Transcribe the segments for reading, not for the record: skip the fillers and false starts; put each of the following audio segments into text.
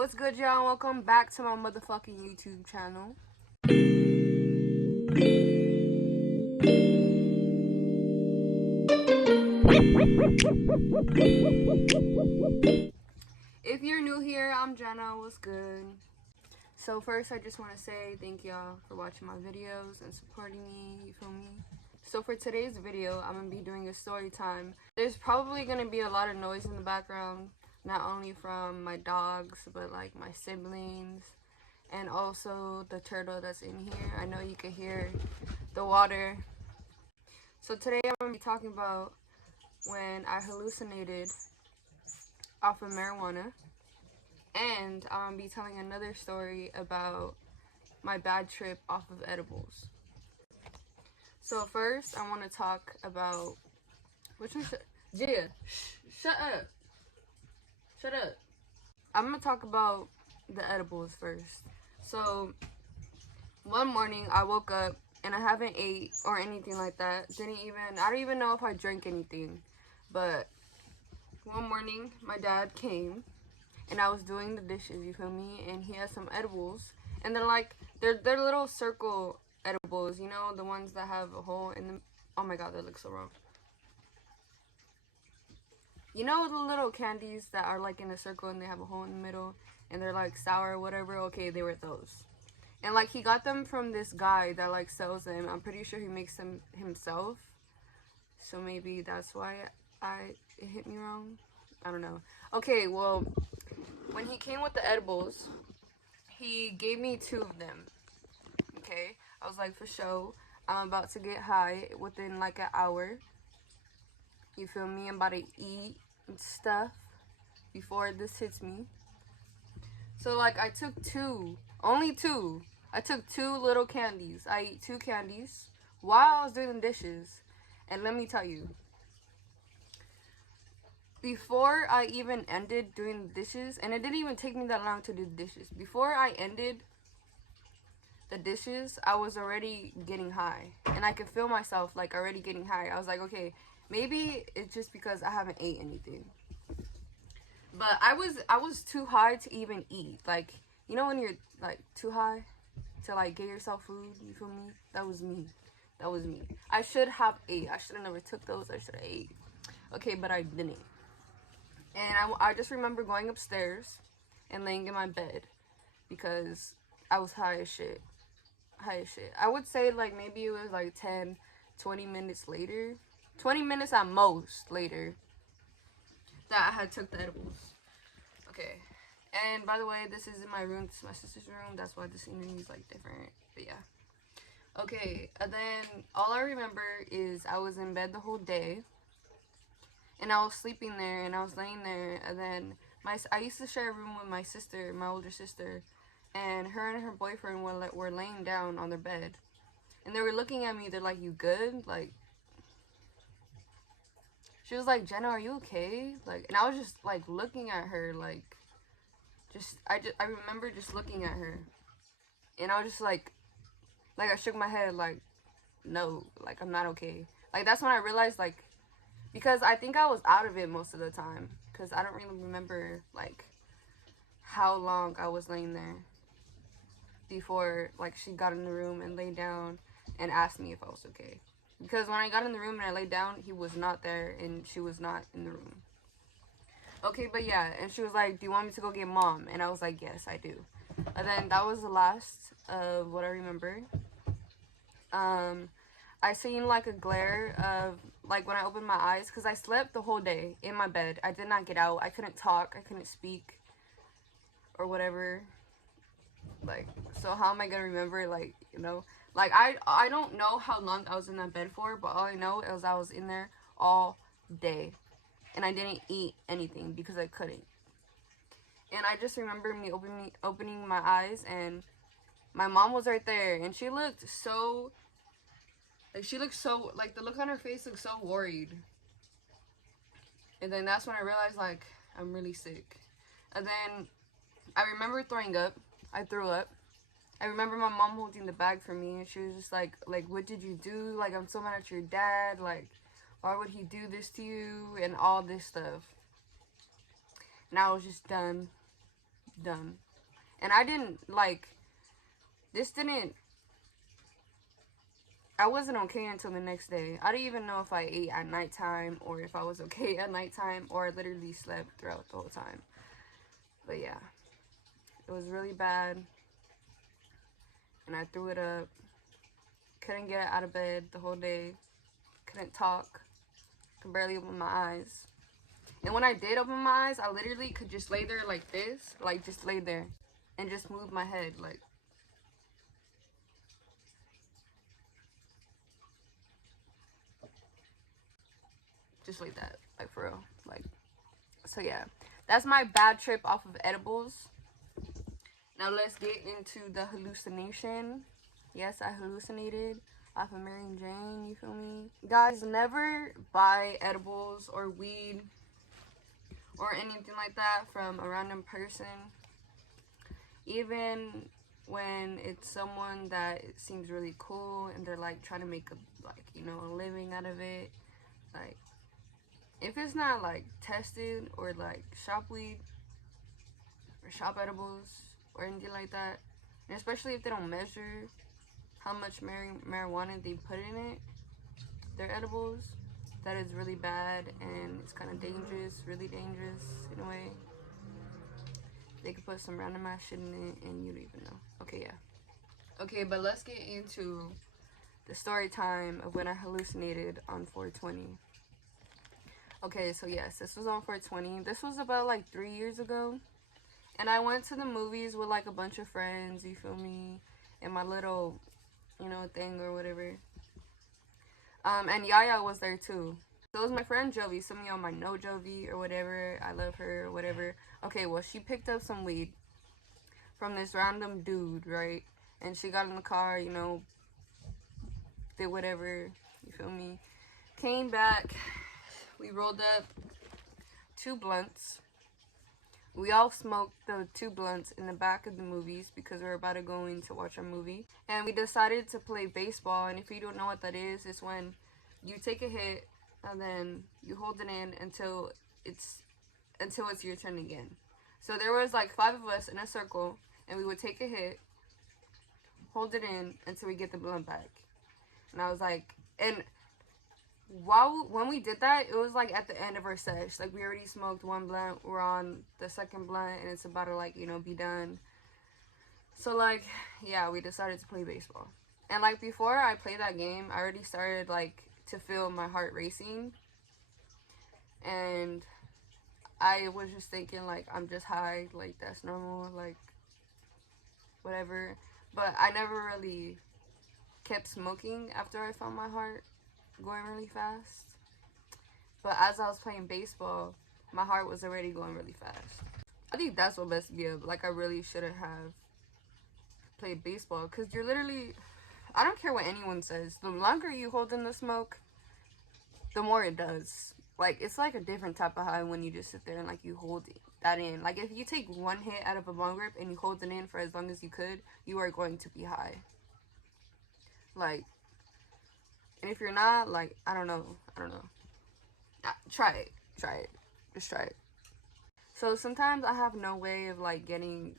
What's good, y'all? Welcome back to my motherfucking YouTube channel. If you're new here, I'm Jenna. What's good? So first, I just want to say thank y'all for watching my videos and supporting me, you feel me? So for today's video, I'm going to be doing a story time. There's probably going to be a lot of noise in the background, not only from my dogs, but like my siblings, and also the turtle that's in here. I know you can hear the water. So today I'm going to be talking about when I hallucinated off of marijuana. And I'm going to be telling another story about my bad trip off of edibles. So first, I want to talk about... Which one should... Gia, shut up. Shut up. I'm going to talk about the edibles first. So, one morning, I woke up, and I haven't ate or anything like that. I don't even know if I drank anything. But, one morning, my dad came. And I was doing the dishes, you feel me? And he has some edibles. And they're like, they're little circle edibles, you know? The ones that have a hole in them. Oh my god, that looks so wrong. You know the little candies that are like in a circle and they have a hole in the middle? And they're like sour or whatever? Okay, they were those. And like he got them from this guy that like sells them. I'm pretty sure he makes them himself. So maybe that's why it hit me wrong. I don't know. Okay, well... When he came with the edibles, he gave me 2 of them, okay? I was like, for sure, I'm about to get high within like an hour. You feel me? I'm about to eat and stuff before this hits me. So like I took 2, only 2. I took 2 little candies. I ate 2 candies while I was doing the dishes. And let me tell you, before I even ended doing the dishes, and it didn't even take me that long to do the dishes. Before I ended the dishes, I was already getting high. And I could feel myself, like, already getting high. I was like, okay, maybe it's just because I haven't ate anything. But I was too high to even eat. Like, you know when you're, like, too high to, like, get yourself food? You feel me? That was me. That was me. I should have ate. I should have never took those. I should have ate. Okay, but I didn't. And I just remember going upstairs and laying in my bed because I was high as shit. High as shit. I would say like maybe it was like 10, 20 minutes later. 20 minutes at most later that I had took the edibles. Okay. And by the way, this is in my room. This is my sister's room. That's why the scenery is like different. But yeah. Okay. And then all I remember is I was in bed the whole day. And I was sleeping there, and I was laying there, and then I used to share a room with my sister, my older sister, and her boyfriend were laying down on their bed, and they were looking at me. They're like, "You good?" Like, she was like, "Jenna, are you okay?" Like, and I was just like looking at her, like, I remember just looking at her, and I was just like I shook my head, like, no, like I'm not okay. Like that's when I realized, like. Because I think I was out of it most of the time. Because I don't really remember, like, how long I was laying there. Before, like, she got in the room and laid down and asked me if I was okay. Because when I got in the room and I laid down, he was not there and she was not in the room. Okay, but yeah. And she was like, do you want me to go get mom? And I was like, yes, I do. And then that was the last of what I remember. I seen like a glare of like when I opened my eyes because I slept the whole day in my bed. I did not get out. I couldn't talk. I couldn't speak or whatever. Like, so how am I gonna remember? Like, you know, like I don't know how long I was in that bed for, but all I know is I was in there all day and I didn't eat anything because I couldn't. And I just remember me opening my eyes and my mom was right there and she looked so. Like, she looked so, like, the look on her face looked so worried. And then that's when I realized, like, I'm really sick. And then I remember throwing up. I threw up. I remember my mom holding the bag for me. And she was just like, what did you do? Like, I'm so mad at your dad. Like, why would he do this to you? And all this stuff. And I was just done. done. And I didn't, like, this didn't, I wasn't okay until the next day. I didn't even know if I ate at nighttime or if I was okay at nighttime, or I literally slept throughout the whole time. But yeah, it was really bad. And I threw it up. Couldn't get out of bed the whole day. Couldn't talk. Could barely open my eyes. And when I did open my eyes, I literally could just lay there like this. Like, just lay there. And just move my head, like. Just like that. Like, for real. Like, so yeah. That's my bad trip off of edibles. Now let's get into the hallucination. Yes, I hallucinated off of Mary Jane, you feel me? Guys, never buy edibles or weed or anything like that from a random person. Even when it's someone that seems really cool and they're like trying to make a, like, you know, a living out of it. Like, if it's not like tested or like shop weed or shop edibles or anything like that, and especially if they don't measure how much marijuana they put in it, their edibles, that is really bad, and it's kind of dangerous, really dangerous in a way. They could put some random ass shit in it and you don't even know. Okay, yeah. Okay, but let's get into the story time of when I hallucinated on 420. Okay, so yes, this was on 420. This was about like 3 years ago. And I went to the movies with like a bunch of friends, you feel me? And my little, you know, thing or whatever. And Yaya was there too. So it was my friend Jovi. Some of y'all might know Jovi or whatever. I love her or whatever. Okay, well, she picked up some weed from this random dude, right? And she got in the car, you know, did whatever, you feel me? Came back. We rolled up 2 blunts. We all smoked the 2 blunts in the back of the movies because we were about to go in to watch a movie. And we decided to play baseball. And if you don't know what that is, it's when you take a hit and then you hold it in until it's your turn again. So there was like 5 of us in a circle, and we would take a hit, hold it in until we get the blunt back. And I was like, and when we did that, it was like at the end of our sesh. Like, we already smoked 1 blunt, we're on the 2nd blunt, and it's about to, like, you know, be done. So, like, yeah, we decided to play baseball. And like, before I played that game, I already started like to feel my heart racing, and I was just thinking, like, I'm just high, like, that's normal, like, whatever. But I never really kept smoking after I felt my heart going really fast. But as I was playing baseball, my heart was already going really fast. I think that's what messed me up. Like, I really shouldn't have played baseball, because you're literally, I don't care what anyone says, the longer you hold in the smoke, the more it does. Like, it's like a different type of high when you just sit there and, like, you hold that in. Like, if you take 1 hit out of a bong rip and you hold it in for as long as you could, you are going to be high. Like, and if you're not, like, I don't know. Try it. Just try it. So sometimes I have no way of, like, getting,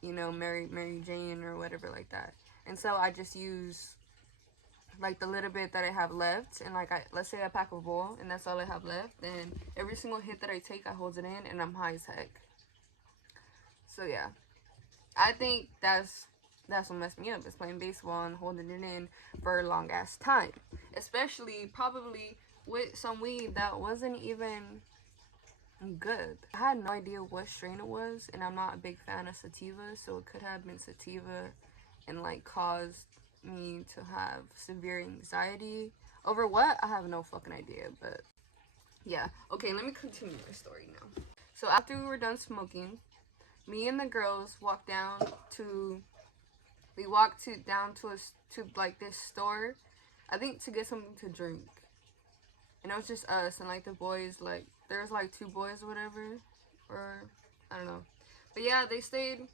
you know, Mary Jane or whatever like that. And so I just use, like, the little bit that I have left, and like, let's say I pack a bowl and that's all I have left, and every single hit that I take, I hold it in, and I'm high as heck. So yeah, I think that's what messed me up, is playing baseball and holding it in for a long ass time, especially probably with some weed that wasn't even good. I had no idea what strain it was, and I'm not a big fan of sativa, so it could have been sativa and like caused me to have severe anxiety over what, I have no fucking idea. But yeah, okay, let me continue my story now. So after we were done smoking, me and the girls walked down to like this store, I think, to get something to drink. And it was just us and like the boys, like there was like 2 boys or whatever, or I don't know. But yeah, they stayed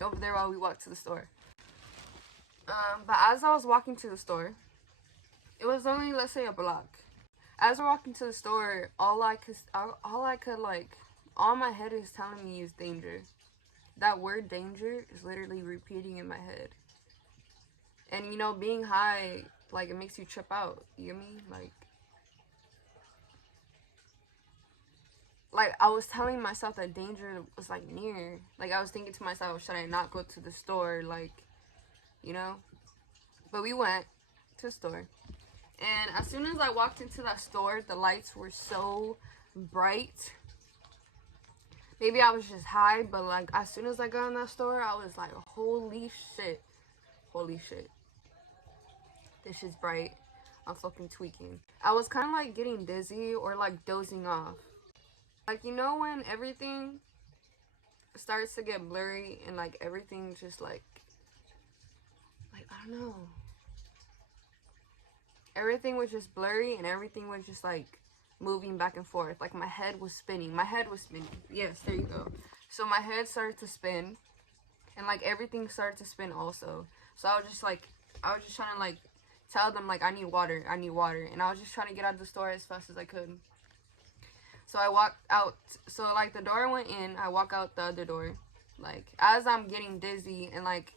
over there while we walked to the store. But as I was walking to the store, it was only, let's say, a block. As we're walking to the store, all I could like all my head is telling me is danger. That word danger is literally repeating in my head. And you know, being high, like, it makes you trip out. You get me? Like I was telling myself that danger was like near. Like I was thinking to myself, should I not go to the store? Like, you know? But we went to the store. And as soon as I walked into that store, the lights were so bright. Maybe I was just high, but like as soon as I got in that store, I was like, holy shit. Holy shit. This shit's bright. I'm fucking tweaking. I was kind of like getting dizzy or like dozing off. Like, you know when everything starts to get blurry and like everything just like I don't know. Everything was just blurry and everything was just like moving back and forth. Like my head was spinning. My head was spinning. Yes, there you go. So my head started to spin and like everything started to spin also. So I was just trying to like tell them like I need water. And I was just trying to get out of the store as fast as I could. So I walked out. So like the door went in, I walk out the other door. Like as I'm getting dizzy and like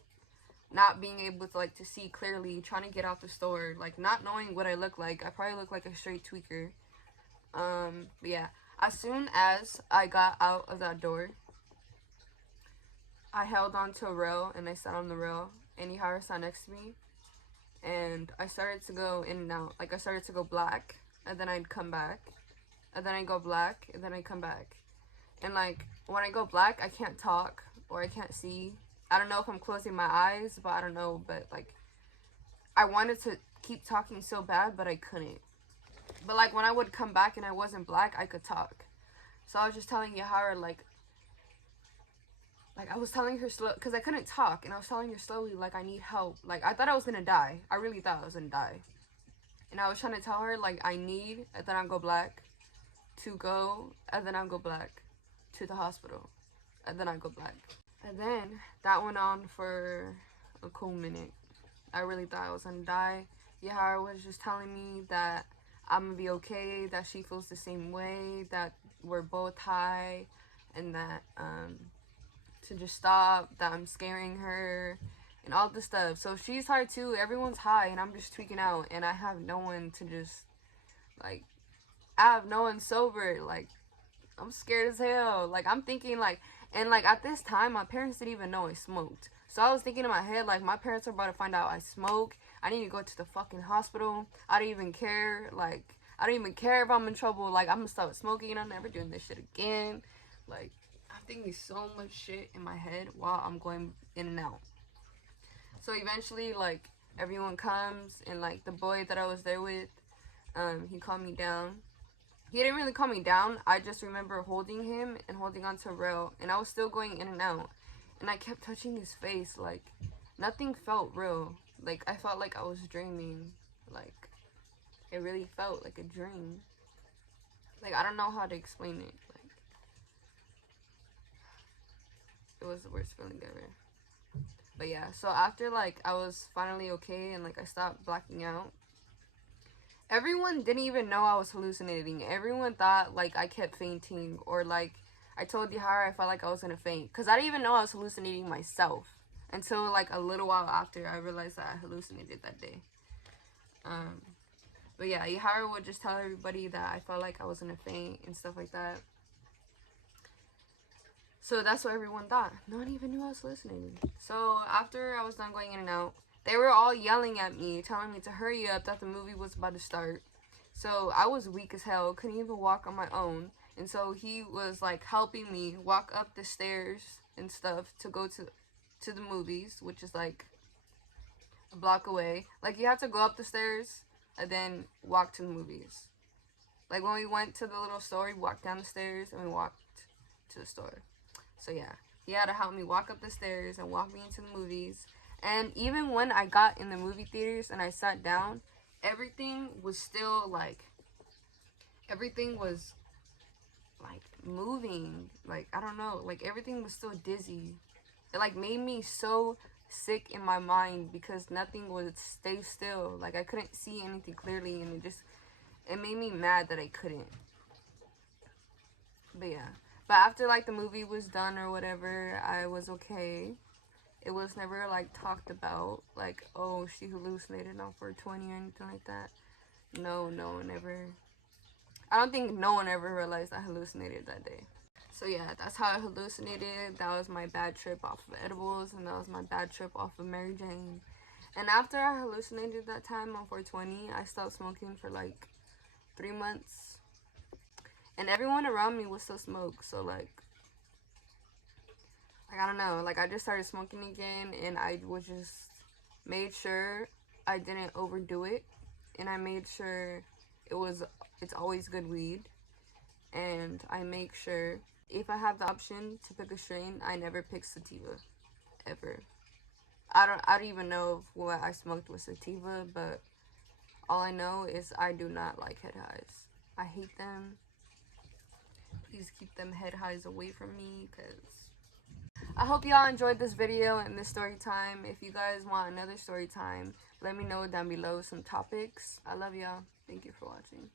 not being able to like to see clearly, trying to get out the store, like not knowing what I look like. I probably look like a straight tweaker. But yeah, as soon as I got out of that door, I held onto a rail and I sat on the rail, and Ihara sat next to me, and I started to go in and out. Like I started to go black, and then I'd come back, and then I go black, and then I come back. And like when I go black, I can't talk or I can't see. I don't know if I'm closing my eyes, but I don't know. But like I wanted to keep talking so bad, but I couldn't. But like when I would come back and I wasn't black, I could talk. So I was just telling Yahara like I was telling her slow, because I couldn't talk, and I was telling her slowly like I need help. Like I thought I was gonna die. I really thought I was gonna die. And I was trying to tell her like I need, and then I'll go black to go, and then I'll go black to the hospital, and then I go black. And then that went on for a cool minute. I really thought I was gonna die. Yahara was just telling me that I'm gonna be okay, that she feels the same way, that we're both high, and that to just stop, that I'm scaring her, and all this stuff. So she's high too, everyone's high, and I'm just tweaking out, and I have no one to just, like, I have no one sober. Like, I'm scared as hell. Like, I'm thinking, like, and, like, at this time, my parents didn't even know I smoked. So I was thinking in my head, like, my parents are about to find out I smoke. I need to go to the fucking hospital. I don't even care. Like, I don't even care if I'm in trouble. Like, I'm gonna stop smoking. I'm never doing this shit again. Like, I'm thinking so much shit in my head while I'm going in and out. So eventually, like, everyone comes, and, like, the boy that I was there with, he calmed me down. He didn't really calm me down. I just remember holding him and holding onto a rail, and I was still going in and out. And I kept touching his face. Like, nothing felt real. Like, I felt like I was dreaming. Like, it really felt like a dream. Like, I don't know how to explain it. Like, it was the worst feeling ever. But yeah, so after, like, I was finally okay and, like, I stopped blacking out, everyone didn't even know I was hallucinating. Everyone thought, like, I kept fainting, or, like, I told Yahara I felt like I was gonna faint. Because I didn't even know I was hallucinating myself until, like, a little while after I realized that I hallucinated that day. But yeah, Yahara would just tell everybody that I felt like I was gonna faint and stuff like that. So that's what everyone thought. No one even knew I was hallucinating. So after I was done going in and out, they were all yelling at me, telling me to hurry up, that the movie was about to start. So I was weak as hell, couldn't even walk on my own. And so he was, like, helping me walk up the stairs and stuff to go to the movies, which is, like, a block away. Like, you have to go up the stairs and then walk to the movies. Like, when we went to the little store, we walked down the stairs and we walked to the store. So yeah, he had to help me walk up the stairs and walk me into the movies. And even when I got in the movie theaters and I sat down, everything was still, like, everything was, like, moving. Like, I don't know, like, everything was still dizzy. It, like, made me so sick in my mind because nothing would stay still. Like, I couldn't see anything clearly, and it made me mad that I couldn't. But yeah. But after like the movie was done or whatever, I was okay. It was never like talked about, like, oh, she hallucinated on 420 or anything like that. No, never. I don't think no one ever realized I hallucinated that day. So yeah, that's how I hallucinated. That was my bad trip off of edibles, and that was my bad trip off of Mary Jane. And after I hallucinated that time on 420, I stopped smoking for like 3 months. And everyone around me would still smoke, so like I don't know, like I just started smoking again, and I was just made sure I didn't overdo it, and I made sure it's always good weed, and I make sure if I have the option to pick a strain, I never pick sativa, ever. I don't even know if what I smoked was sativa, but all I know is I do not like head highs. I hate them. Please keep them head highs away from me, because I hope y'all enjoyed this video and this story time. If you guys want another story time, let me know down below some topics. I love y'all. Thank you for watching.